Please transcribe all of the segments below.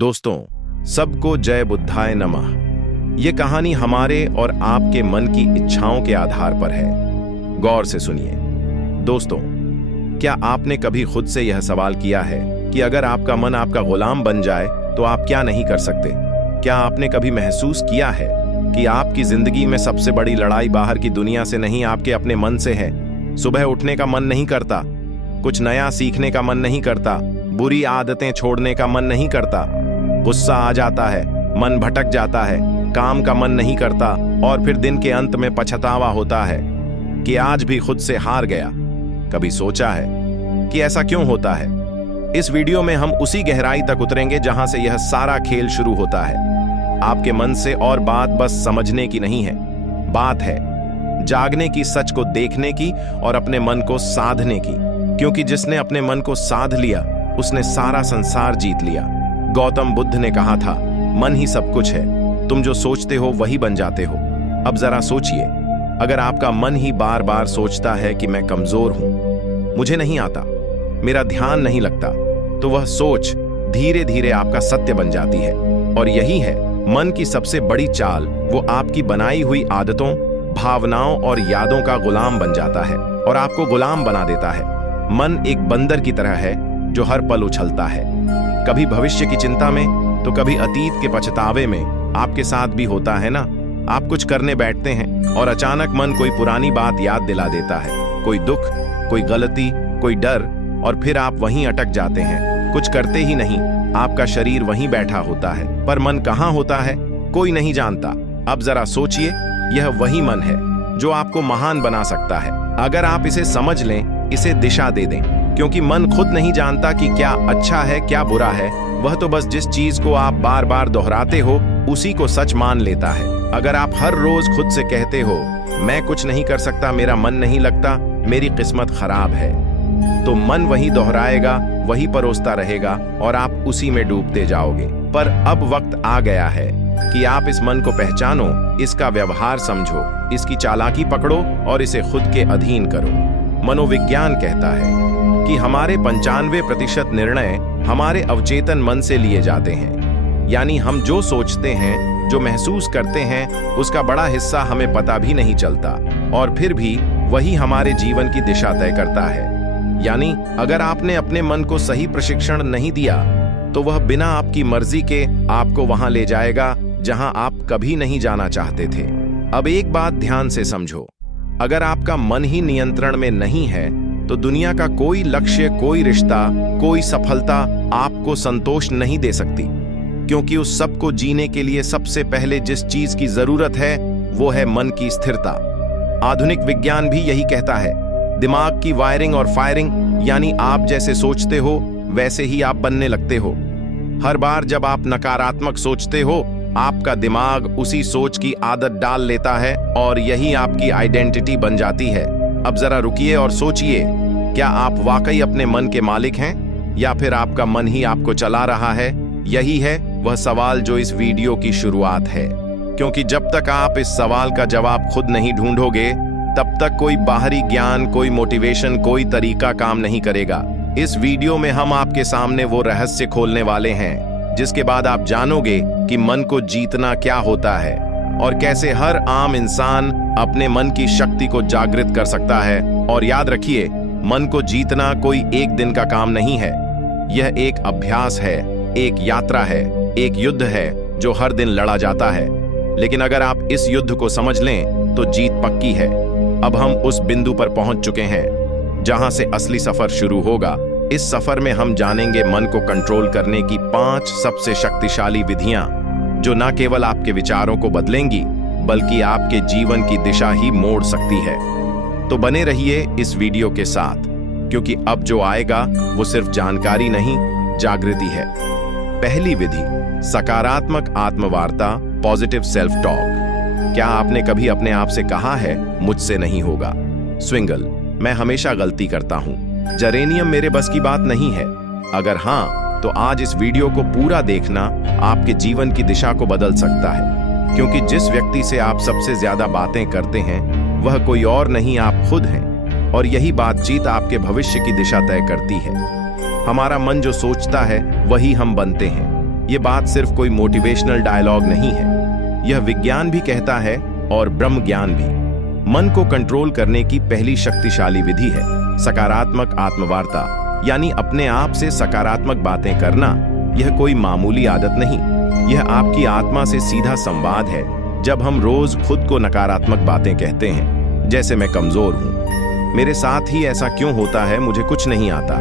दोस्तों, सबको जय बुद्धाय नमः। ये कहानी हमारे और आपके मन की इच्छाओं के आधार पर है। गौर से सुनिए। दोस्तों, क्या आपने कभी खुद से यह सवाल किया है कि अगर आपका मन आपका गुलाम बन जाए तो आप क्या नहीं कर सकते? क्या आपने कभी महसूस किया है कि आपकी जिंदगी में सबसे बड़ी लड़ाई बाहर की दुनिया से नहीं, आपके अपने मन से है? सुबह उठने का मन नहीं करता, कुछ नया सीखने का मन नहीं करता, बुरी आदतें छोड़ने का मन नहीं करता, गुस्सा आ जाता है, मन भटक जाता है, काम का मन नहीं करता और फिर दिन के अंत में पछतावा होता है कि आज भी खुद से हार गया। कभी सोचा है कि ऐसा क्यों होता है? इस वीडियो में हम उसी गहराई तक उतरेंगे जहां से यह सारा खेल शुरू होता है, आपके मन से। और बात बस समझने की नहीं है, बात है जागने की, सच को देखने की और अपने मन को साधने की। क्योंकि जिसने अपने मन को साध लिया उसने सारा संसार जीत लिया। गौतम बुद्ध ने कहा था, मन ही सब कुछ है, तुम जो सोचते हो वही बन जाते हो। अब जरा सोचिए, अगर आपका मन ही बार बार सोचता है कि मैं कमजोर हूं, मुझे नहीं आता, मेरा ध्यान नहीं लगता, तो वह सोच धीरे धीरे आपका सत्य बन जाती है। और यही है मन की सबसे बड़ी चाल। वो आपकी बनाई हुई आदतों, भावनाओं और यादों का गुलाम बन जाता है और आपको गुलाम बना देता है। मन एक बंदर की तरह है जो हर पल उछलता है, कभी भविष्य की चिंता में तो कभी अतीत के पछतावे में। आपके साथ भी होता है ना? आप कुछ करने बैठते हैं और अचानक मन कोई पुरानी बात याद दिला देता है, कोई दुख, कोई गलती, कोई डर, और फिर आप वहीं अटक जाते हैं। कुछ करते ही नहीं, आपका शरीर वहीं बैठा होता है, पर मन कहाँ होता है कोई नहीं जानता। अब जरा सोचिए, यह वही मन है जो आपको महान बना सकता है अगर आप इसे समझ लें, इसे दिशा दे दें। क्योंकि मन खुद नहीं जानता कि क्या अच्छा है क्या बुरा है, वह तो बस जिस चीज को आप बार बार दोहराते हो उसी को सच मान लेता है। अगर आप हर रोज खुद से कहते हो, मैं कुछ नहीं कर सकता, मेरा मन नहीं लगता, मेरी किस्मत खराब है, तो मन वही दोहराएगा, वही परोसता रहेगा और आप उसी में डूबते जाओगे। पर अब वक्त आ गया है कि आप इस मन को पहचानो, इसका व्यवहार समझो, इसकी चालाकी पकड़ो और इसे खुद के अधीन करो। मनोविज्ञान कहता है कि हमारे 95% निर्णय हमारे अवचेतन मन से लिए जाते हैं। यानी हम जो सोचते हैं, जो महसूस करते हैं, उसका बड़ा हिस्सा हमें पता भी नहीं चलता और फिर भी वही हमारे जीवन की दिशा तय करता है। यानी अगर आपने अपने मन को सही प्रशिक्षण नहीं दिया तो वह बिना आपकी मर्जी के आपको वहां ले जाएगा जहां आप कभी नहीं जाना चाहते थे। अब एक बात ध्यान से समझो, अगर आपका मन ही नियंत्रण में नहीं है तो दुनिया का कोई लक्ष्य, कोई रिश्ता, कोई सफलता आपको संतोष नहीं दे सकती। क्योंकि उस सब को जीने के लिए सबसे पहले जिस चीज की जरूरत है वो है मन की स्थिरता। आधुनिक विज्ञान भी यही कहता है, दिमाग की वायरिंग और फायरिंग, यानी आप जैसे सोचते हो वैसे ही आप बनने लगते हो। हर बार जब आप नकारात्मक सोचते हो, आपका दिमाग उसी सोच की आदत डाल लेता है और यही आपकी आइडेंटिटी बन जाती है। अब जरा रुकिए और सोचिए, क्या आप वाकई अपने मन के मालिक हैं या फिर आपका मन ही आपको चला रहा है? यही है वह सवाल जो इस वीडियो की शुरुआत है। क्योंकि जब तक आप इस सवाल का जवाब खुद नहीं ढूंढोगे, तब तक कोई बाहरी ज्ञान, कोई मोटिवेशन, कोई तरीका काम नहीं करेगा। इस वीडियो में हम आपके सामने वो रहस्य खोलने वाले हैं जिसके बाद आप जानोगे कि मन को जीतना क्या होता है और कैसे हर आम इंसान अपने मन की शक्ति को जागृत कर सकता है। और याद रखिए, मन को जीतना कोई एक दिन का काम नहीं है, यह एक अभ्यास है, एक यात्रा है, एक युद्ध है जो हर दिन लड़ा जाता है। लेकिन अगर आप इस युद्ध को समझ लें तो जीत पक्की है। अब हम उस बिंदु पर पहुंच चुके हैं जहां से असली सफर शुरू होगा। इस सफर में हम जानेंगे मन को कंट्रोल करने की 5 सबसे शक्तिशाली विधियां जो न केवल आपके विचारों को बदलेंगी बल्कि आपके जीवन की दिशा ही मोड़ सकती है। तो बने रहिए इस वीडियो के साथ, क्योंकि अब जो आएगा वो सिर्फ जानकारी नहीं, जागृति है। पहली विधि, सकारात्मक आत्मवार्ता, पॉजिटिव सेल्फ टॉक। क्या आपने कभी अपने आप से कहा है, मुझसे नहीं होगा, स्विंगल, मैं हमेशा गलती करता हूं, जेरेनियम मेरे बस की बात नहीं है? अगर हाँ, तो आज इस वीडियो को पूरा देखना आपके जीवन की दिशा को बदल सकता है। क्योंकि जिस व्यक्ति से आप सबसे ज्यादा बातें करते हैं वह कोई और नहीं, आप खुद हैं। और यही बातचीत आपके भविष्य की दिशा तय करती है। हमारा मन जो सोचता है वही हम बनते हैं। ये बात सिर्फ कोई मोटिवेशनल डायलॉग नहीं है, यह विज्ञान भी कहता है और ब्रह्म ज्ञान भी। मन को कंट्रोल करने की पहली शक्तिशाली विधि है सकारात्मक आत्मवार्ता, यानी अपने आप से सकारात्मक बातें करना। यह कोई मामूली आदत नहीं, यह आपकी आत्मा से सीधा संवाद है। जब हम रोज खुद को नकारात्मक बातें कहते हैं, जैसे मैं कमजोर हूं, मेरे साथ ही ऐसा क्यों होता है, मुझे कुछ नहीं आता,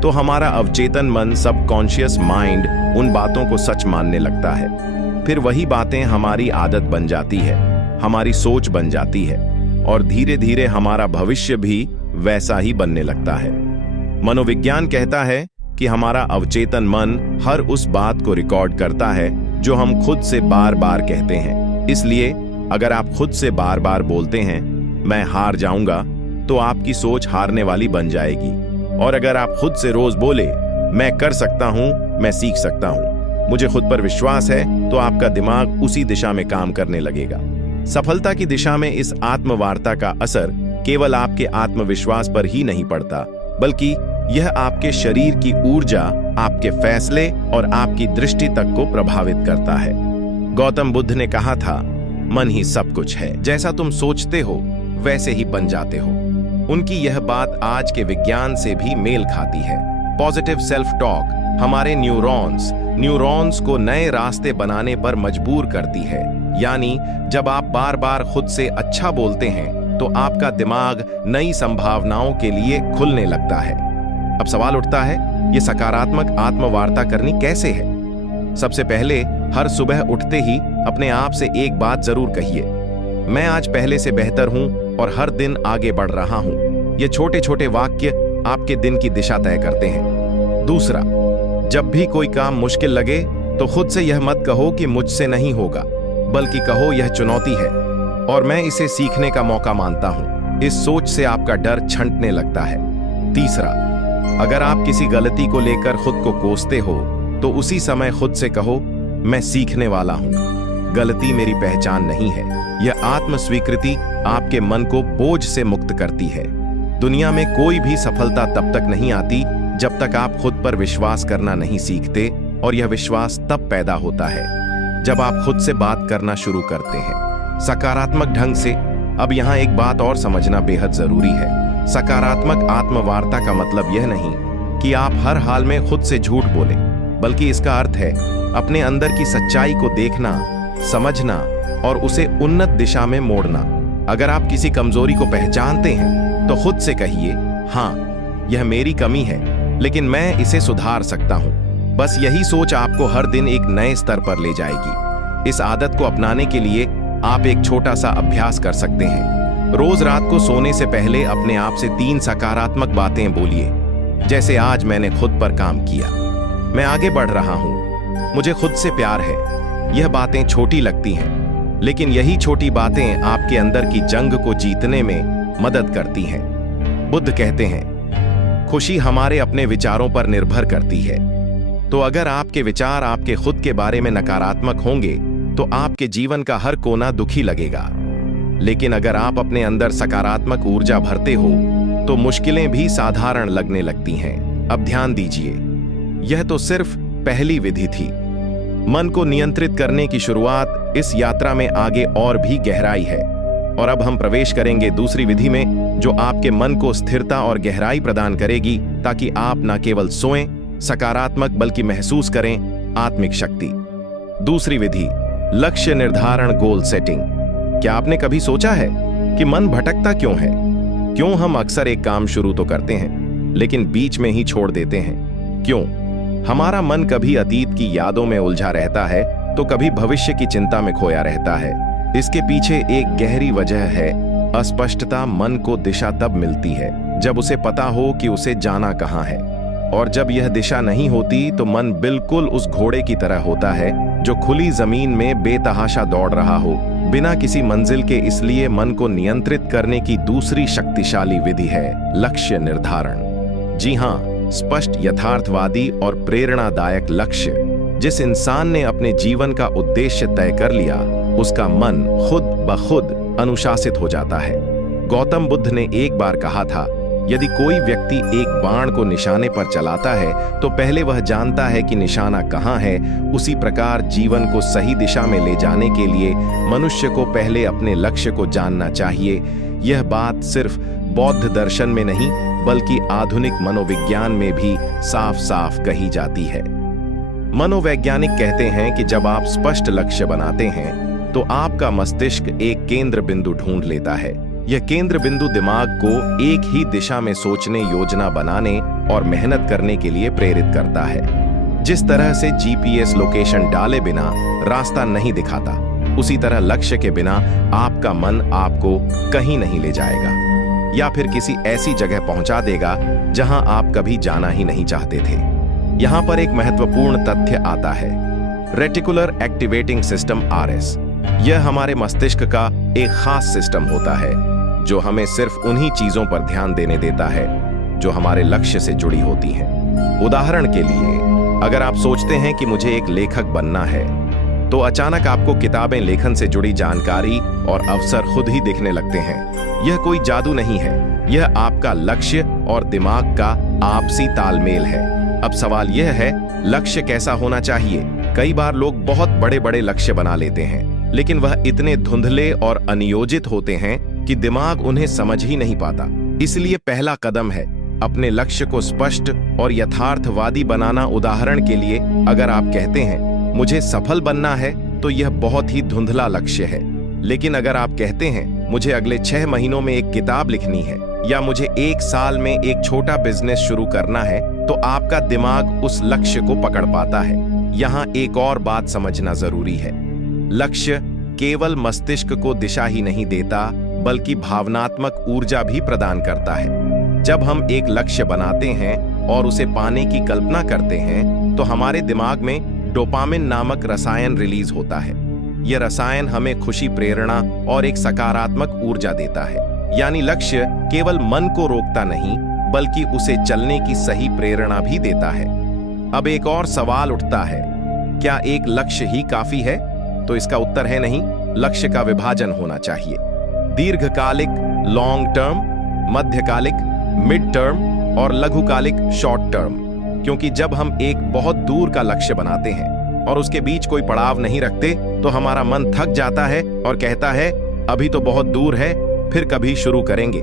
तो हमारा अवचेतन मन, सबकॉन्शियस माइंड उन बातों को सच मानने लगता है। फिर वही बातें हमारी आदत बन जाती है, हमारी सोच बन जाती है, और धीरे धीरे हमारा भविष्य भी वैसा ही बनने लगता है। मनोविज्ञान कहता है कि हमारा अवचेतन मन हर उस बात को रिकॉर्ड करता है जो हम खुद से बार बार कहते हैं। इसलिए अगर आप खुद से बार बार बोलते हैं मैं हार जाऊंगा, तो आपकी सोच हारने वाली बन जाएगी। और अगर आप खुद से रोज बोले मैं कर सकता हूं, मैं सीख सकता हूं, मुझे खुद पर विश्वास है, तो आपका दिमाग उसी दिशा में काम करने लगेगा। सफलता की दिशा में इस आत्मवार्ता का असर केवल आपके आत्मविश्वास पर ही नहीं पड़ता, बल्कि यह आपके शरीर की ऊर्जा, आपके फैसले और आपकी दृष्टि तक को प्रभावित करता है। गौतम बुद्ध ने कहा था, मन ही सब कुछ है, जैसा तुम सोचते हो वैसे ही बन जाते हो। उनकी यह बात आज के विज्ञान से भी मेल खाती है। पॉजिटिव सेल्फ टॉक हमारे न्यूरॉन्स को नए रास्ते बनाने पर मजबूर करती है। यानी जब आप बार बार खुद से अच्छा बोलते हैं, तो आपका दिमाग नई संभावनाओं के लिए खुलने लगता है। अब सवाल उठता है, ये सकारात्मक आत्मवार्ता करनी कैसे है? सबसे पहले हर सुबह उठते ही अपने आप से एक बात जरूर कहिए, मैं आज पहले से बेहतर हूं और हर दिन आगे बढ़ रहा हूं। ये छोटे छोटे वाक्य आपके दिन की दिशा तय करते हैं। दूसरा, जब भी कोई काम मुश्किल लगे तो खुद से यह मत कहो कि मुझसे नहीं होगा, बल्कि कहो यह चुनौती है और मैं इसे सीखने का मौका मानता हूं। इस सोच से आपका डर छंटने लगता है। तीसरा, अगर आप किसी गलती को लेकर खुद को कोसते हो, तो उसी समय खुद से कहो मैं सीखने वाला हूं, गलती मेरी पहचान नहीं है। यह आत्म स्वीकृति आपके मन को बोझ से मुक्त करती है। दुनिया में कोई भी सफलता तब तक नहीं आती जब तक आप खुद पर विश्वास करना नहीं सीखते, और यह विश्वास तब पैदा होता है जब आप खुद से बात करना शुरू करते हैं सकारात्मक ढंग से। अब यहाँ एक बात और समझना बेहद जरूरी है। सकारात्मक आत्मवार्ता का मतलब यह नहीं कि आप हर हाल में खुद से झूठ बोलें, बल्कि इसका अर्थ है अपने अंदर की सच्चाई को देखना, समझना और उसे उन्नत दिशा में मोड़ना। अगर आप किसी कमजोरी को पहचानते हैं, तो खुद से कहिए, हाँ यह मेरी कमी है, लेकिन मैं इसे सुधार सकता हूं। बस यही सोच आपको हर दिन एक नए स्तर पर ले जाएगी। इस आदत को अपनाने के लिए आप एक छोटा सा अभ्यास कर सकते हैं। रोज रात को सोने से पहले अपने आप से 3 सकारात्मक बातें बोलिए, जैसे आज मैंने खुद पर काम किया, मैं आगे बढ़ रहा हूं, मुझे खुद से प्यार है। यह बातें छोटी लगती हैं, लेकिन यही छोटी बातें आपके अंदर की जंग को जीतने में मदद करती हैं। बुद्ध कहते हैं, खुशी हमारे अपने विचारों पर निर्भर करती है। तो अगर आपके विचार आपके खुद के बारे में नकारात्मक होंगे, तो आपके जीवन का हर कोना दुखी लगेगा। लेकिन अगर आप अपने अंदर सकारात्मक ऊर्जा भरते हो, तो मुश्किलें भी साधारण लगने लगती हैं। अब ध्यान दीजिए, यह तो सिर्फ पहली विधि थी। मन को नियंत्रित करने की शुरुआत इस यात्रा में आगे और भी गहराई है। और अब हम प्रवेश करेंगे दूसरी विधि में, जो आपके मन को स्थिरता और गहराई प्रदान करेगी, ताकि आप न केवल सोएं सकारात्मक, बल्कि महसूस करें आत्मिक शक्ति। दूसरी विधि, लक्ष्य निर्धारण, गोल सेटिंग। क्या आपने कभी सोचा है कि मन भटकता क्यों है? क्यों हम अक्सर एक काम शुरू तो करते हैं, लेकिन बीच में ही छोड़ देते हैं? क्यों? हमारा मन कभी अतीत की यादों में उलझा रहता है, तो कभी भविष्य की चिंता में खोया रहता है। इसके पीछे एक गहरी वजह है अस्पष्टता। मन को दिशा तब मिलती है जब उसे पता हो कि उसे जाना कहाँ है, और जब यह दिशा नहीं होती, तो मन बिल्कुल उस घोड़े की तरह होता है जो खुली जमीन में बेतहाशा दौड़ रहा हो, बिना किसी मंजिल के। इसलिए मन को नियंत्रित करने की दूसरी शक्तिशाली विधि है लक्ष्य निर्धारण। जी हाँ, स्पष्ट, यथार्थवादी और प्रेरणादायक लक्ष्य। जिस इंसान ने अपने जीवन का उद्देश्य तय कर लिया, उसका मन खुद ब खुद अनुशासित हो जाता है। गौतम बुद्ध ने एक बार कहा था, यदि कोई व्यक्ति एक बाण को निशाने पर चलाता है तो पहले वह जानता है कि निशाना कहाँ है। उसी प्रकार जीवन को सही दिशा में ले जाने के लिए मनुष्य को पहले अपने लक्ष्य को जानना चाहिए। यह बात सिर्फ बौद्ध दर्शन में नहीं बल्कि आधुनिक मनोविज्ञान में भी साफ साफ कही जाती है। मनोवैज्ञानिक कहते हैं कि जब आप स्पष्ट लक्ष्य बनाते हैं तो आपका मस्तिष्क एक केंद्र बिंदु ढूंढ लेता है। यह केंद्र बिंदु दिमाग को एक ही दिशा में सोचने, योजना बनाने और मेहनत करने के लिए प्रेरित करता है। जिस तरह से जीपीएस लोकेशन डाले बिना रास्ता नहीं दिखाता, उसी तरह लक्ष्य के बिना आपका मन आपको कहीं नहीं ले जाएगा या फिर किसी ऐसी जगह पहुंचा देगा जहां आप कभी जाना ही नहीं चाहते थे। यहां पर एक महत्वपूर्ण तथ्य आता है, रेटिकुलर एक्टिवेटिंग सिस्टम RS। यह हमारे मस्तिष्क का एक खास सिस्टम होता है जो हमें सिर्फ उन्हीं चीजों पर ध्यान देने देता है जो हमारे लक्ष्य से जुड़ी होती हैं। उदाहरण के लिए, अगर आप सोचते हैं कि मुझे एक लेखक बनना है, तो अचानक आपको किताबें, लेखन से जुड़ी जानकारी और अवसर खुद ही दिखने लगते हैं। यह कोई जादू नहीं है, यह आपका लक्ष्य और दिमाग का आपसी तालमेल है। अब सवाल यह है, लक्ष्य कैसा होना चाहिए? कई बार लोग बहुत बड़े बड़े लक्ष्य बना लेते हैं, लेकिन वह इतने धुंधले और अनियोजित होते हैं कि दिमाग उन्हें समझ ही नहीं पाता। इसलिए पहला कदम है अपने लक्ष्य को स्पष्ट और यथार्थवादी बनाना। उदाहरण के लिए, अगर आप कहते हैं मुझे सफल बनना है, तो यह बहुत ही धुंधला लक्ष्य है। लेकिन अगर आप कहते हैं मुझे अगले 6 महीनों में एक किताब लिखनी है या मुझे 1 साल में एक छोटा बिजनेस शुरू करना है, तो आपका दिमाग उस लक्ष्य को पकड़ पाता है। यहाँ एक और बात समझना जरूरी है, लक्ष्य केवल मस्तिष्क को दिशा ही नहीं देता बल्कि भावनात्मक ऊर्जा भी प्रदान करता है। जब हम एक लक्ष्य बनाते हैं और उसे पाने की कल्पना करते हैं तो हमारे दिमाग में डोपामिन नामक रसायन रिलीज होता है। यह रसायन हमें खुशी, प्रेरणा और एक सकारात्मक ऊर्जा देता है। यानी लक्ष्य केवल मन को रोकता नहीं बल्कि उसे चलने की सही प्रेरणा भी देता है। अब एक और सवाल उठता है, क्या एक लक्ष्य ही काफी है? तो इसका उत्तर है नहीं, लक्ष्य का विभाजन होना चाहिए। दीर्घकालिक लॉन्ग टर्म, मध्यकालिक मिड टर्म और लघुकालिक शॉर्ट टर्म। क्योंकि जब हम एक बहुत दूर का लक्ष्य बनाते हैं और उसके बीच कोई पड़ाव नहीं रखते तो हमारा मन थक जाता है और कहता है अभी तो बहुत दूर है, फिर कभी शुरू करेंगे।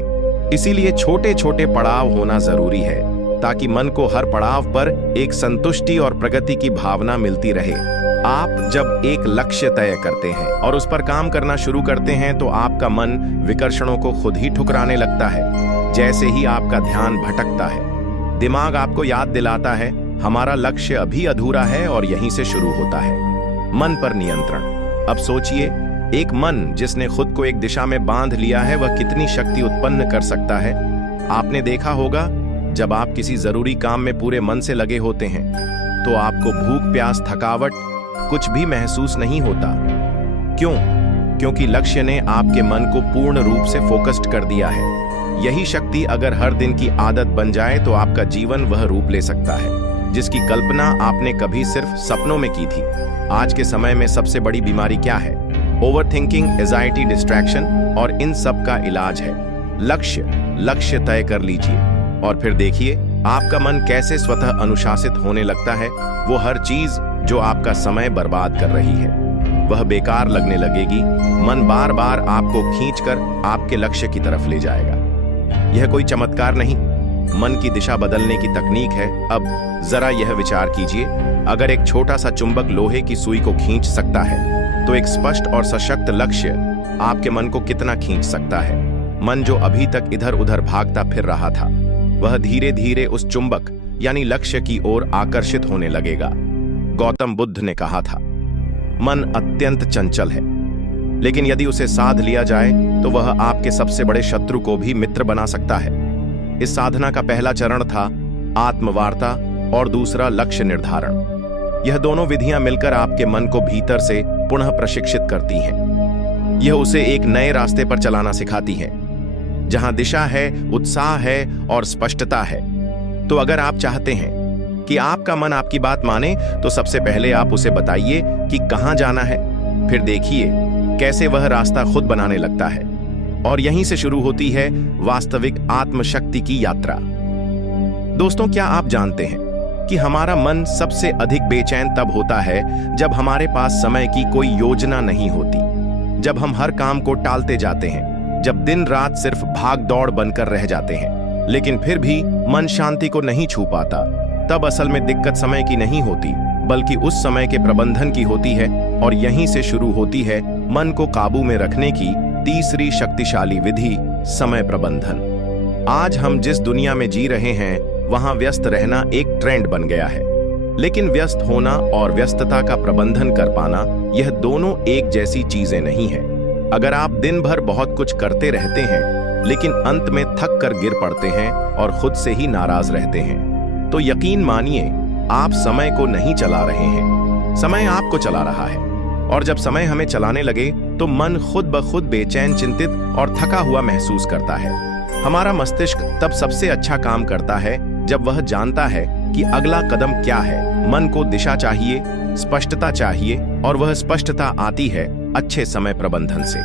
इसीलिए छोटे छोटे पड़ाव होना जरूरी है ताकि मन को हर पड़ाव पर एक संतुष्टि और प्रगति की भावना मिलती रहे। आप जब एक लक्ष्य तय करते हैं और उस पर काम करना शुरू करते हैं तो आपका मन विकर्षणों को खुद ही ठुकराने लगता है। जैसे ही आपका ध्यान भटकता है, दिमाग आपको याद दिलाता है हमारा लक्ष्य अभी अधूरा है और यहीं से शुरू होता है। मन पर नियंत्रण। अब सोचिए, एक मन जिसने खुद को एक दिशा में बांध लिया है, वह कितनी शक्ति उत्पन्न कर सकता है। आपने देखा होगा, जब आप किसी जरूरी काम में पूरे मन से लगे होते हैं तो आपको भूख, प्यास, थकावट कुछ भी महसूस नहीं होता। क्यों? क्योंकि लक्ष्य ने आपके मन को पूर्ण रूप से फोकस्ड कर दिया है। यही शक्ति अगर हर दिन की आदत बन जाए तो आपका जीवन वह रूप ले सकता है जिसकी कल्पना आपने कभी सिर्फ सपनों में की थी। आज के समय में सबसे बड़ी बीमारी क्या है? ओवरथिंकिंग, एंजाइटी, डिस्ट्रैक्शन, और इन सब का इलाज है लक्ष्य तय कर लीजिए और फिर देखिए आपका मन कैसे स्वतः अनुशासित होने लगता है। वो हर चीज जो आपका समय बर्बाद कर रही है वह बेकार लगने लगेगी। मन बार बार आपको खींचकर आपके लक्ष्य की तरफ ले जाएगा। यह कोई चमत्कार नहीं, मन की दिशा बदलने की तकनीक है। अब जरा यह विचार कीजिए, अगर एक छोटा सा चुंबक लोहे की सुई को खींच सकता है तो एक स्पष्ट और सशक्त लक्ष्य आपके मन को कितना खींच सकता है। मन जो अभी तक इधर उधर भागता फिर रहा था, वह धीरे धीरे उस चुंबक यानी लक्ष्य की ओर आकर्षित होने लगेगा। गौतम बुद्ध ने कहा था, मन अत्यंत चंचल है, लेकिन यदि उसे साध लिया जाए तो वह आपके सबसे बड़े शत्रु को भी मित्र बना सकता है। इस साधना का पहला चरण था आत्मवार्ता और दूसरा लक्ष्य निर्धारण। यह दोनों विधियां मिलकर आपके मन को भीतर से पुनः प्रशिक्षित करती हैं। यह उसे एक नए रास्ते पर चलाना सिखाती हैं, जहां दिशा है, उत्साह है और स्पष्टता है। तो अगर आप चाहते हैं कि आपका मन आपकी बात माने तो सबसे पहले आप उसे बताइए कि कहां जाना है, फिर देखिए कैसे वह रास्ता खुद बनाने लगता है। और यहीं से शुरू होती है वास्तविक आत्मशक्ति की यात्रा। दोस्तों, क्या आप जानते हैं कि हमारा मन सबसे अधिक बेचैन तब होता है जब हमारे पास समय की कोई योजना नहीं होती, जब हम हर काम को टालते जाते हैं, जब दिन रात सिर्फ भाग दौड़ बनकर रह जाते हैं, लेकिन फिर भी मन शांति को नहीं छू पाता। तब असल में दिक्कत समय की नहीं होती, बल्कि उस समय के प्रबंधन की होती है। और यहीं से शुरू होती है मन को काबू में रखने की तीसरी शक्तिशाली विधि, समय प्रबंधन। आज हम जिस दुनिया में जी रहे हैं वहां व्यस्त रहना एक ट्रेंड बन गया है, लेकिन व्यस्त होना और व्यस्तता का प्रबंधन कर पाना, यह दोनों एक जैसी चीजें नहीं है। अगर आप दिन भर बहुत कुछ करते रहते हैं लेकिन अंत में थक कर गिर पड़ते हैं और खुद से ही नाराज रहते हैं, तो यकीन मानिए आप समय को नहीं चला रहे हैं, समय आपको चला रहा है। और जब समय हमें चलाने लगे तो मन खुद ब खुद बेचैन, चिंतित और थका हुआ महसूस करता है। हमारा मस्तिष्क तब सबसे अच्छा काम करता है जब वह जानता है कि अगला कदम क्या है। मन को दिशा चाहिए, स्पष्टता चाहिए, और वह स्पष्टता आती है अच्छे समय प्रबंधन से।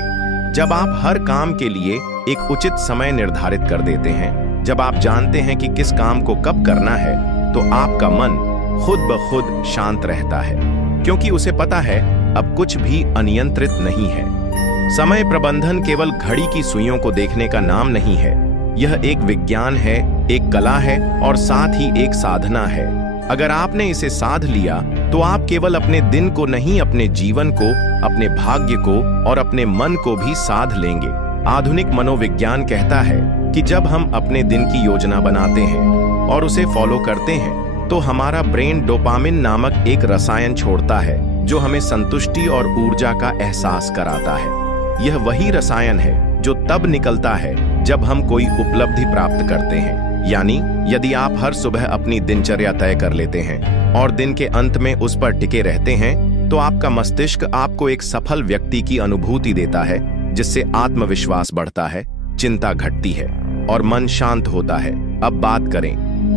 जब आप हर काम के लिए एक उचित समय निर्धारित कर देते हैं, जब आप जानते हैं कि किस काम को कब करना है, तो आपका मन खुद ब खुद शांत रहता है, क्योंकि उसे पता है अब कुछ भी अनियंत्रित नहीं है। समय प्रबंधन केवल घड़ी की सुइयों को देखने का नाम नहीं है, यह एक विज्ञान है, एक कला है और साथ ही एक साधना है। अगर आपने इसे साध लिया तो आप केवल अपने दिन को नहीं, अपने जीवन को, अपने भाग्य को और अपने मन को भी साध लेंगे। आधुनिक मनोविज्ञान कहता है कि जब हम अपने दिन की योजना बनाते हैं और उसे फॉलो करते हैं तो हमारा ब्रेन डोपामिन नामक एक रसायन छोड़ता है जो हमें संतुष्टि और ऊर्जा का एहसास कराता है। यह वही रसायन है जो तब निकलता है जब हम कोई उपलब्धि प्राप्त करते हैं। यानी यदि आप हर सुबह अपनी दिनचर्या तय कर लेते हैं और दिन के अंत में उस पर टिके रहते हैं, तो आपका मस्तिष्क आपको एक सफल व्यक्ति की अनुभूति देता है, जिससे आत्मविश्वास बढ़ता है, चिंता घटती है और मन शांत होता है। अब बात करें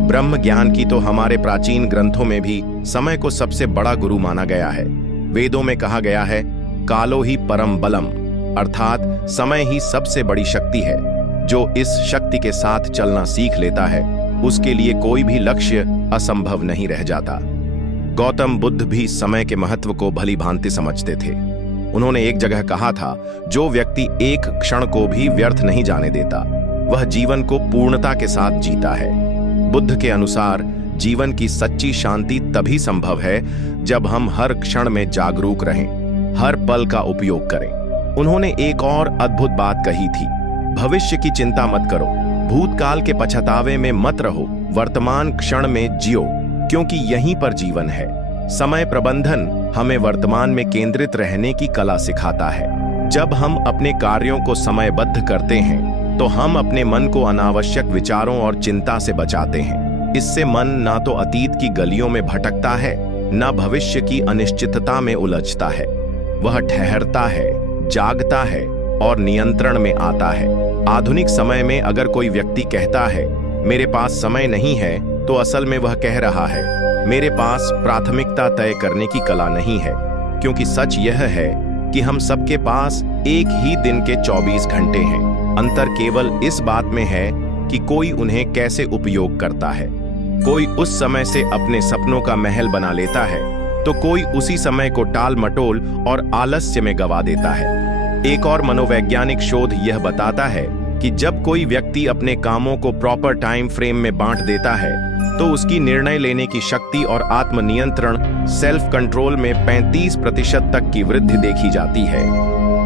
ब्रह्म ज्ञान की, तो हमारे प्राचीन ग्रंथों में भी समय को सबसे बड़ा गुरु माना गया है। वेदों में कहा गया है, कालो ही परम बलम, अर्थात समय ही सबसे बड़ी शक्ति है। जो इस शक्ति के साथ चलना सीख लेता है, उसके लिए कोई भी लक्ष्य असंभव नहीं रह जाता। गौतम बुद्ध भी समय के महत्व को भली भांति समझते थे। उन्होंने एक जगह कहा था, जो व्यक्ति एक क्षण को भी व्यर्थ नहीं जाने देता, वह जीवन को पूर्णता के साथ जीता है। बुद्ध के अनुसार जीवन की सच्ची शांति तभी संभव है जब हम हर क्षण में जागरूक रहें, हर पल का उपयोग करें। उन्होंने एक और अद्भुत बात कही थी, भविष्य की चिंता मत करो, भूतकाल के पछतावे में मत रहो, वर्तमान क्षण में जियो, क्योंकि यहीं पर जीवन है। समय प्रबंधन हमें वर्तमान में केंद्रित रहने की कला सिखाता है। जब हम अपने कार्यों को समयबद्ध करते हैं तो हम अपने मन को अनावश्यक विचारों और चिंता से बचाते हैं। इससे मन ना तो अतीत की गलियों में भटकता है, ना भविष्य की अनिश्चितता में उलझता है। वह ठहरता है, जागता है और नियंत्रण में आता है। आधुनिक समय में अगर कोई व्यक्ति कहता है मेरे पास समय नहीं है, तो असल में वह कह रहा है मेरे पास प्राथमिकता तय करने की कला नहीं है। क्योंकि सच यह है कि हम सबके पास एक ही दिन के 24 घंटे हैं। अंतर केवल इस बात में है कि कोई उन्हें कैसे उपयोग करता है। कोई उस समय से अपने सपनों का महल बना लेता है, तो कोई उसी समय को टाल मटोल और आलस्य में गवा देता है। एक और मनोवैज्ञानिक शोध यह बताता है कि जब कोई व्यक्ति अपने कामों को प्रॉपर टाइम फ्रेम में बांट देता है, तो उसकी निर्णय लेने की शक्ति और आत्मनियंत्रण, सेल्फ कंट्रोल में 35% तक की वृद्धि देखी जाती है।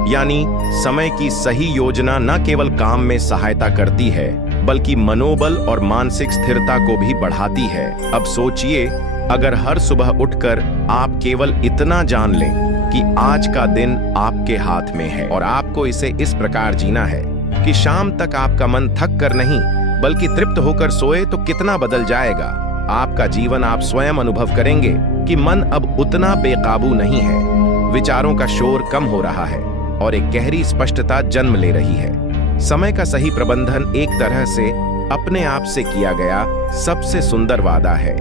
यानी समय की सही योजना न केवल काम में सहायता करती है, बल्कि मनोबल और मानसिक स्थिरता को भी बढ़ाती है। अब सोचिए, अगर हर सुबह उठकर आप केवल इतना जान लें कि आज का दिन आपके हाथ में है और आपको इसे इस प्रकार जीना है कि शाम तक आपका मन थक कर नहीं बल्कि तृप्त होकर सोए, तो कितना बदल जाएगा आपका जीवन। आप स्वयं अनुभव करेंगे कि मन अब उतना बेकाबू नहीं है, विचारों का शोर कम हो रहा है और एक गहरी स्पष्टता जन्म ले रही है। समय का सही प्रबंधन एक तरह से अपने आप से किया गया सबसे सुंदर वादा है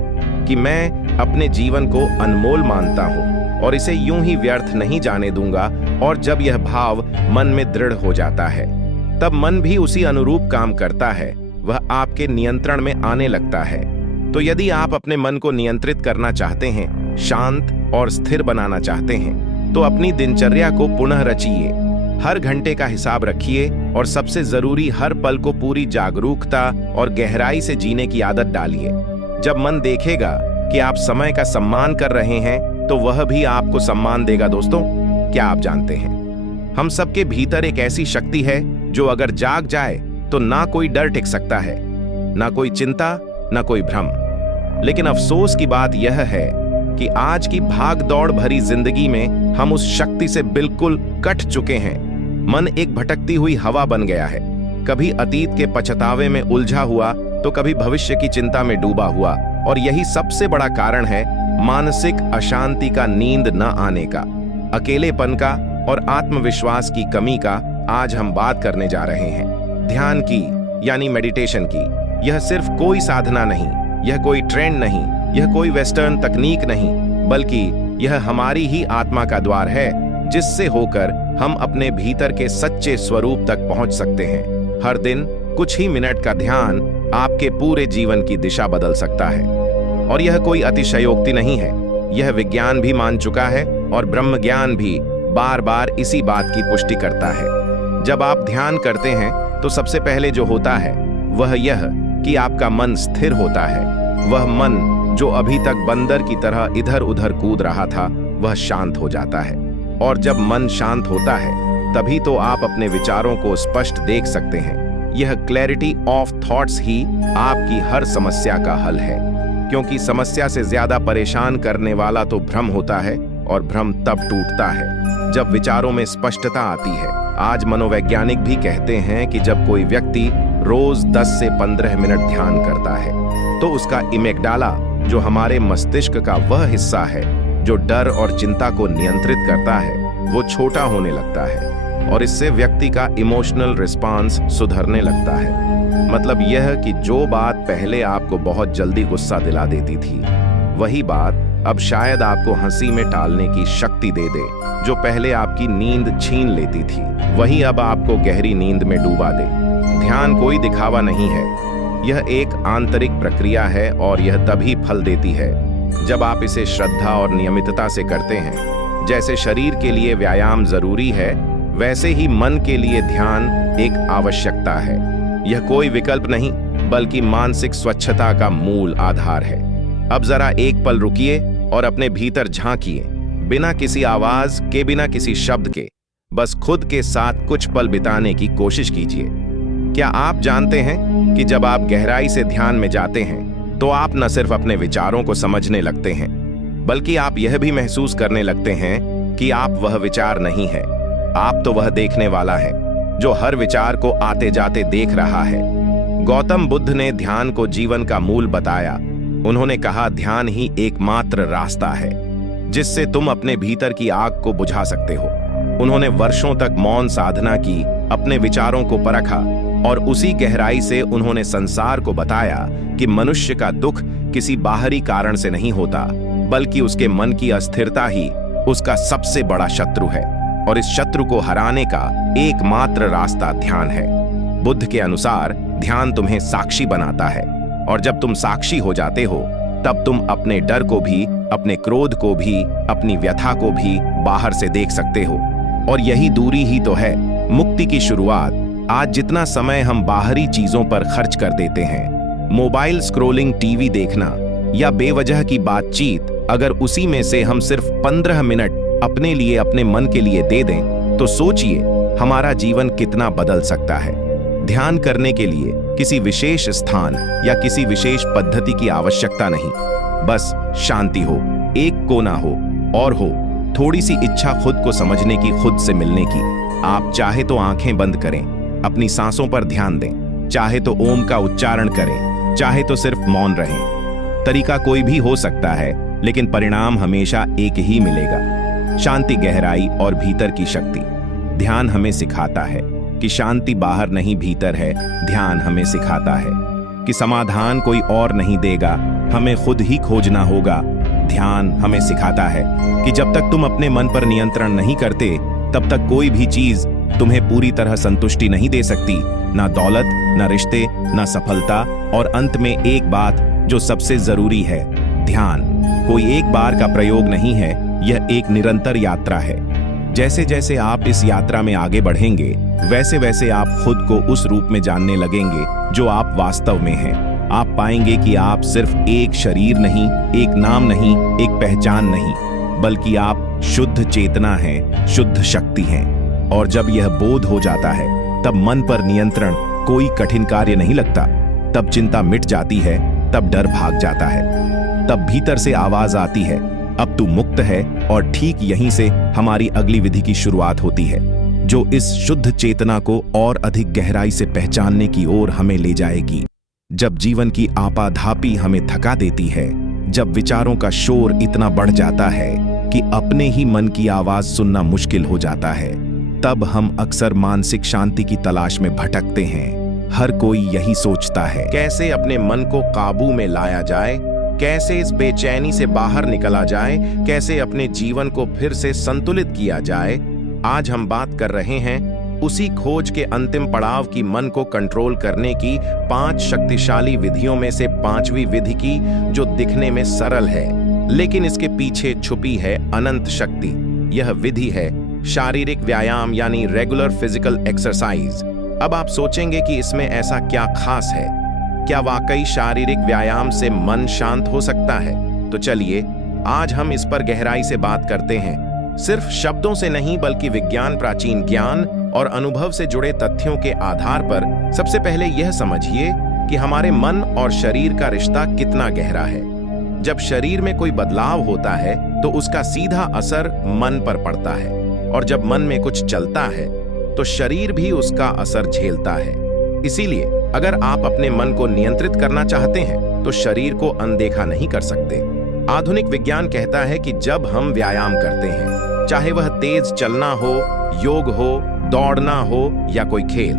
कि मैं अपने जीवन को अनमोल मानता हूँ और इसे यूं ही व्यर्थ नहीं जाने दूंगा। और जब यह भाव मन में दृढ़ हो जाता है, तब मन भी उसी अनुरूप काम करता है, वह आपके नियंत्रण में आने लगता है। तो यदि आप अपने मन को नियंत्रित करना चाहते हैं, शांत और स्थिर बनाना चाहते हैं, तो अपनी दिनचर्या को पुनः रचिए। हर घंटे का हिसाब रखिए और सबसे जरूरी हर पल को पूरी जागरूकता और गहराई से जीने की आदत डालिए। जब मन देखेगा कि आप समय का सम्मान कर रहे हैं, तो वह भी आपको सम्मान देगा। दोस्तों, क्या आप जानते हैं, हम सबके भीतर एक ऐसी शक्ति है जो अगर जाग जाए तो ना कोई डर टिक सकता है, ना कोई चिंता, ना कोई भ्रम। लेकिन अफसोस की बात यह है कि आज की भाग दौड़ भरी जिंदगी में हम उस शक्ति से बिल्कुल कट चुके हैं। मन एक भटकती हुई हवा बन गया है, कभी अतीत के पछतावे में उलझा हुआ तो कभी भविष्य की चिंता में डूबा हुआ। और यही सबसे बड़ा कारण है मानसिक अशांति का, नींद न आने का, अकेलेपन का और आत्मविश्वास की कमी का। आज हम बात करने जा रहे हैं ध्यान की, यानी मेडिटेशन की। यह सिर्फ कोई साधना नहीं, यह कोई ट्रेंड नहीं, यह कोई वेस्टर्न तकनीक नहीं, बल्कि यह हमारी ही आत्मा का द्वार है, जिससे होकर हम अपने भीतर के सच्चे स्वरूप तक पहुंच सकते हैं। हर दिन कुछ ही मिनट का ध्यान आपके पूरे जीवन की दिशा बदल सकता है। और यह कोई अतिशयोक्ति नहीं है, यह विज्ञान भी मान चुका है और ब्रह्म ज्ञान भी बार बार इसी बात की पुष्टि करता है। जब आप ध्यान करते हैं तो सबसे पहले जो होता है वह यह कि आपका मन स्थिर होता है। वह मन जो अभी तक बंदर की तरह इधर उधर कूद रहा था, वह शांत हो जाता है। और जब मन शांत होता है, तभी तो आप अपने विचारों को स्पष्ट देख सकते हैं। यह क्लैरिटी ऑफ थॉट्स ही आपकी हर समस्या का हल है, क्योंकि समस्या से ज्यादा परेशान करने वाला तो भ्रम होता है, और भ्रम तब टूटता है जब विचारों में स्पष्टता आती है। आज मनोवैज्ञानिक भी कहते हैं कि जब कोई व्यक्ति रोज 10 से 15 मिनट ध्यान करता है, तो उसका इमेगडाला, जो हमारे मस्तिष्क का वह हिस्सा है जो डर और चिंता को नियंत्रित करता है, वो छोटा होने लगता है। और इससे व्यक्ति का इमोशनल रिस्पांस सुधरने लगता है। मतलब यह कि जो बात पहले आपको बहुत जल्दी गुस्सा दिला देती थी, वही बात अब शायद आपको हंसी में टालने की शक्ति दे दे। जो पहले आपकी नींद छीन लेती थी, वही अब आपको गहरी नींद में डूबा दे। ध्यान कोई दिखावा नहीं है, यह एक आंतरिक प्रक्रिया है, और यह तभी फल देती है जब आप इसे श्रद्धा और नियमितता से करते हैं। जैसे शरीर के लिए व्यायाम जरूरी है, वैसे ही मन के लिए ध्यान एक आवश्यकता है। यह कोई विकल्प नहीं, बल्कि मानसिक स्वच्छता का मूल आधार है। अब जरा एक पल रुकिए और अपने भीतर झांकिए, बिना किसी आवाज के, बिना किसी शब्द के, बस खुद के साथ कुछ पल बिताने की कोशिश कीजिए। क्या आप जानते हैं कि जब आप गहराई से ध्यान में जाते हैं, तो आप न सिर्फ अपने विचारों को समझने लगते हैं, बल्कि आप यह भी महसूस करने लगते हैं कि आप वह विचार नहीं है, आप तो वह देखने वाला है जो हर विचार को आते जाते देख रहा है। गौतम बुद्ध ने ध्यान को जीवन का मूल बताया। उन्होंने कहा, ध्यान ही एकमात्र रास्ता है जिससे तुम अपने भीतर की आग को बुझा सकते हो। उन्होंने वर्षों तक मौन साधना की, अपने विचारों को परखा, और उसी गहराई से उन्होंने संसार को बताया कि मनुष्य का दुख किसी बाहरी कारण से नहीं होता, बल्कि उसके मन की अस्थिरता ही उसका सबसे बड़ा शत्रु है। और इस शत्रु को हराने का एकमात्र रास्ता ध्यान है। बुद्ध के अनुसार ध्यान तुम्हें साक्षी बनाता है, और जब तुम साक्षी हो जाते हो, तब तुम अपने डर को भी, अपने क्रोध को भी, अपनी व्यथा को भी बाहर से देख सकते हो। और यही दूरी ही तो है मुक्ति की शुरुआत। आज जितना समय हम बाहरी चीजों पर खर्च कर देते हैं, मोबाइल स्क्रोलिंग, टीवी देखना या बेवजह की बातचीत, अगर उसी में से हम सिर्फ 15 मिनट अपने लिए, अपने मन के लिए दे दें, तो सोचिए हमारा जीवन कितना बदल सकता है। ध्यान करने के लिए किसी विशेष स्थान या किसी विशेष पद्धति की आवश्यकता नहीं, बस शांति हो, एक कोना हो, और हो थोड़ी सी इच्छा खुद को समझने की, खुद से मिलने की। आप चाहे तो आंखें बंद करें, अपनी सांसों पर ध्यान दें, चाहे तो ओम का उच्चारण करें, चाहे तो सिर्फ मौन रहें। तरीका कोई भी हो सकता है, लेकिन परिणाम हमेशा एक ही मिलेगा, शांति, गहराई और भीतर की शक्ति। ध्यान हमें सिखाता है कि शांति बाहर नहीं, भीतर है। ध्यान हमें सिखाता है कि समाधान कोई और नहीं देगा, हमें खुद ही खोजना होगा। ध्यान हमें सिखाता है कि जब तक तुम अपने मन पर नियंत्रण नहीं करते, तब तक कोई भी चीज तुम्हें पूरी तरह संतुष्टि नहीं दे सकती, ना दौलत, ना रिश्ते, ना सफलता, और अंत में एक बात जो सबसे जरूरी है, ध्यान। कोई एक बार का प्रयोग नहीं है, यह एक निरंतर यात्रा है। जैसे जैसे आप इस यात्रा में आगे बढ़ेंगे, वैसे वैसे आप खुद को उस रूप में जानने लगेंगे जो आप वास्तव में हैं। आप पाएंगे कि आप सिर्फ एक शरीर नहीं, एक नाम नहीं, एक पहचान नहीं, बल्कि आप शुद्ध चेतना हैं, शुद्ध शक्ति हैं। और जब यह बोध हो जाता है, तब मन पर नियंत्रण कोई कठिन कार्य नहीं लगता। तब चिंता मिट जाती है, तब डर भाग जाता है, तब भीतर से आवाज आती है, अब तू मुक्त है। और ठीक यहीं से हमारी अगली विधि की शुरुआत होती है, जो इस शुद्ध चेतना को और अधिक गहराई से पहचानने की ओर हमें ले जाएगी। जब जीवन की आपाधापी हमें थका देती है, जब विचारों का शोर इतना बढ़ जाता है कि अपने ही मन की आवाज सुनना मुश्किल हो जाता है, तब हम अक्सर मानसिक शांति की तलाश में भटकते हैं। हर कोई यही सोचता है, कैसे अपने मन को काबू में लाया जाए, कैसे इस बेचैनी से बाहर निकला जाए, कैसे अपने जीवन को फिर से संतुलित किया जाए। आज हम बात कर रहे हैं उसी खोज के अंतिम पड़ाव की, मन को कंट्रोल करने की 5 शक्तिशाली विधियों में से 5वीं विधि की, जो दिखने में सरल है, लेकिन इसके पीछे छुपी है अनंत शक्ति। यह विधि है शारीरिक व्यायाम, यानी रेगुलर फिजिकल एक्सरसाइज। अब आप सोचेंगे कि इसमें ऐसा क्या खास है? क्या वाकई शारीरिक व्यायाम से मन शांत हो सकता है? तो चलिए आज हम इस पर गहराई से बात करते हैं। सिर्फ शब्दों से नहीं, बल्कि विज्ञान, प्राचीन ज्ञान और अनुभव से जुड़े तथ्यों के आधार पर। सबसे पहले यह समझिए कि हमारे मन और शरीर का रिश्ता कितना गहरा है। जब शरीर में कोई बदलाव होता है तो उसका सीधा असर मन पर पड़ता है, और जब मन में कुछ चलता है तो शरीर भी उसका असर झेलता है। इसीलिए अगर आप अपने मन को नियंत्रित करना चाहते हैं तो शरीर को अनदेखा नहीं कर सकते। आधुनिक विज्ञान कहता है कि जब हम व्यायाम करते हैं, चाहे वह तेज चलना हो, योग हो, दौड़ना हो या कोई खेल,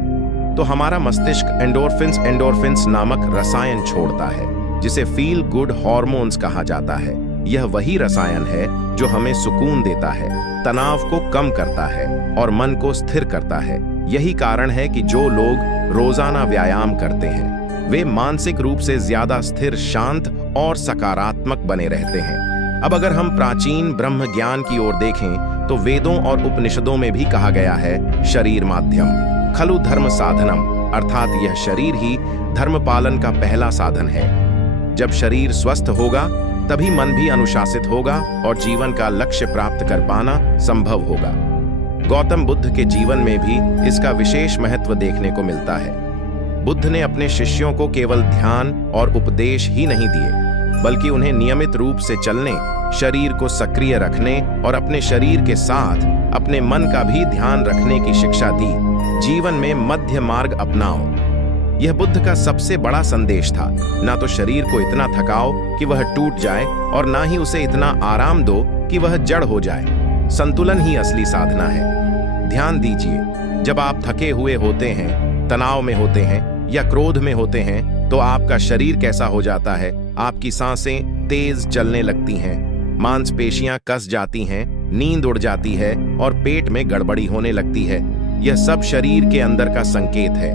तो हमारा मस्तिष्क एंडोर्फिन्स नामक रसायन छोड़ता है, जिसे फील गुड हार्मोन्स कहा जाता है। यह वही रसायन है जो हमें सुकून देता है, तनाव को कम करता है और मन को स्थिर करता है। यही कारण है कि जो लोग रोजाना व्यायाम करते हैं, वे मानसिक रूप से ज्यादा स्थिर, शांत और सकारात्मक बने रहते हैं। अब अगर हम प्राचीन ब्रह्म ज्ञान की ओर देखें तो वेदों और उपनिषदों में भी कहा गया है, शरीर माध्यम खलु धर्म साधनम, अर्थात यह शरीर ही धर्म पालन का पहला साधन है। जब शरीर स्वस्थ होगा तभी मन भी अनुशासित होगा और जीवन का लक्ष्य प्राप्त कर पाना संभव होगा। गौतम बुद्ध के जीवन में भी इसका विशेष महत्व देखने को मिलता है। बुद्ध ने अपने शिष्यों को केवल ध्यान और उपदेश ही नहीं दिए, बल्कि उन्हें नियमित रूप से चलने, शरीर को सक्रिय रखने और अपने शरीर के साथ अपने मन का भी ध्यान रखने की शिक्षा दी। जीवन में मध्य मार्ग अपनाओ, यह बुद्ध का सबसे बड़ा संदेश था। ना तो शरीर को इतना थकाओ कि वह टूट जाए, और ना ही उसे इतना आराम दो कि वह जड़ हो जाए। संतुलन ही असली साधना है। ध्यान दीजिए, जब आप थके हुए होते हैं, तनाव में होते हैं या क्रोध में होते हैं, तो आपका शरीर कैसा हो जाता है? आपकी सांसें तेज चलने लगती हैं, मांसपेशियां कस जाती हैं, नींद उड़ जाती है और पेट में गड़बड़ी होने लगती है। यह सब शरीर के अंदर का संकेत है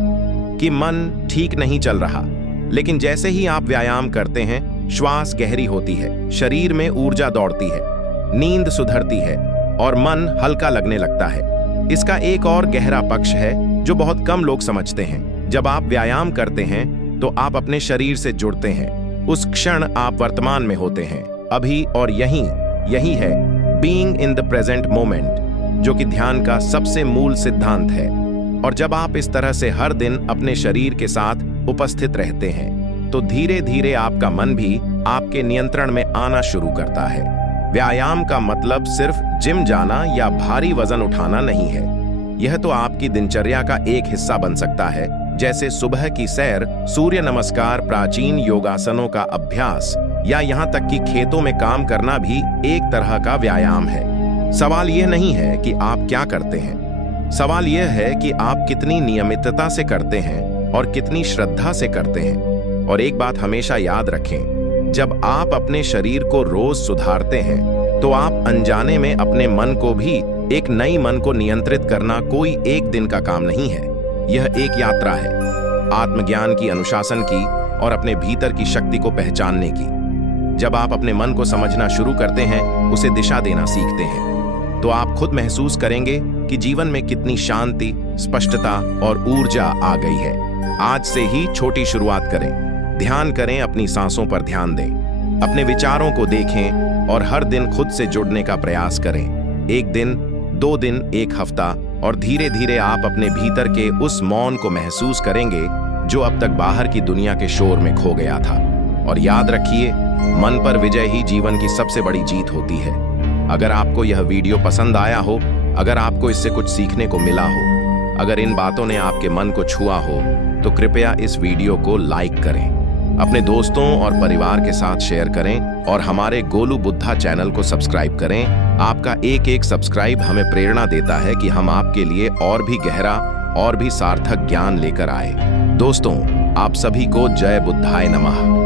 कि मन ठीक नहीं चल रहा। लेकिन जैसे ही आप व्यायाम करते हैं, श्वास गहरी होती है, शरीर में ऊर्जा दौड़ती है, नींद सुधरती है और मन हल्का लगने लगता है। इसका एक और गहरा पक्ष है जो बहुत कम लोग समझते हैं। जब आप व्यायाम करते हैं तो आप अपने शरीर से जुड़ते हैं। उस क्षण आप वर्तमान में होते हैं, अभी और यही है being in the present moment, जो कि ध्यान का सबसे मूल सिद्धांत है। और जब आप इस तरह से हर दिन अपने शरीर के साथ उपस्थित रहते हैं, तो धीरे धीरे आपका मन भी आपके नियंत्रण में आना शुरू करता है। व्यायाम का मतलब सिर्फ जिम जाना या भारी वजन उठाना नहीं है। यह तो आपकी दिनचर्या का एक हिस्सा बन सकता है, जैसे सुबह की सैर, सूर्य नमस्कार, प्राचीन योगासनों का अभ्यास, या यहाँ तक कि खेतों में काम करना भी एक तरह का व्यायाम है। सवाल यह नहीं है कि आप क्या करते हैं, सवाल यह है कि आप कितनी नियमितता से करते हैं और कितनी श्रद्धा से करते हैं। और एक बात हमेशा याद रखें, जब आप अपने शरीर को रोज सुधारते हैं तो आप अनजाने में अपने मन को भी एक नई मन को नियंत्रित करना कोई एक दिन का काम नहीं है। यह एक यात्रा है, आत्मज्ञान की, अनुशासन की और अपने भीतर की शक्ति को पहचानने की। जब आप अपने मन को समझना शुरू करते हैं, उसे दिशा देना सीखते हैं, तो आप खुद महसूस करेंगे कि जीवन में कितनी शांति, स्पष्टता और ऊर्जा आ गई है। आज से ही छोटी शुरुआत करें, ध्यान करें, अपनी सांसों पर ध्यान दें, अपने विचारों को देखें और हर दिन खुद से जुड़ने का प्रयास करें। एक दिन, 2 दिन, 1 हफ्ता और धीरे धीरे आप अपने भीतर के उस मौन को महसूस करेंगे जो अब तक बाहर की दुनिया के शोर में खो गया था। और याद रखिए, मन पर विजय ही जीवन की सबसे बड़ी जीत होती है। अगर आपको यह वीडियो पसंद आया हो, अगर आपको इससे कुछ सीखने को मिला हो, अगर इन बातों ने आपके मन को छुआ हो, तो कृपया इस वीडियो को लाइक करें, अपने दोस्तों और परिवार के साथ शेयर करें और हमारे गोलू बुद्धा चैनल को सब्सक्राइब करें। आपका एक सब्सक्राइब हमें प्रेरणा देता है कि हम आपके लिए और भी गहरा और भी सार्थक ज्ञान लेकर आए। दोस्तों, आप सभी को जय बुद्धाय नमः।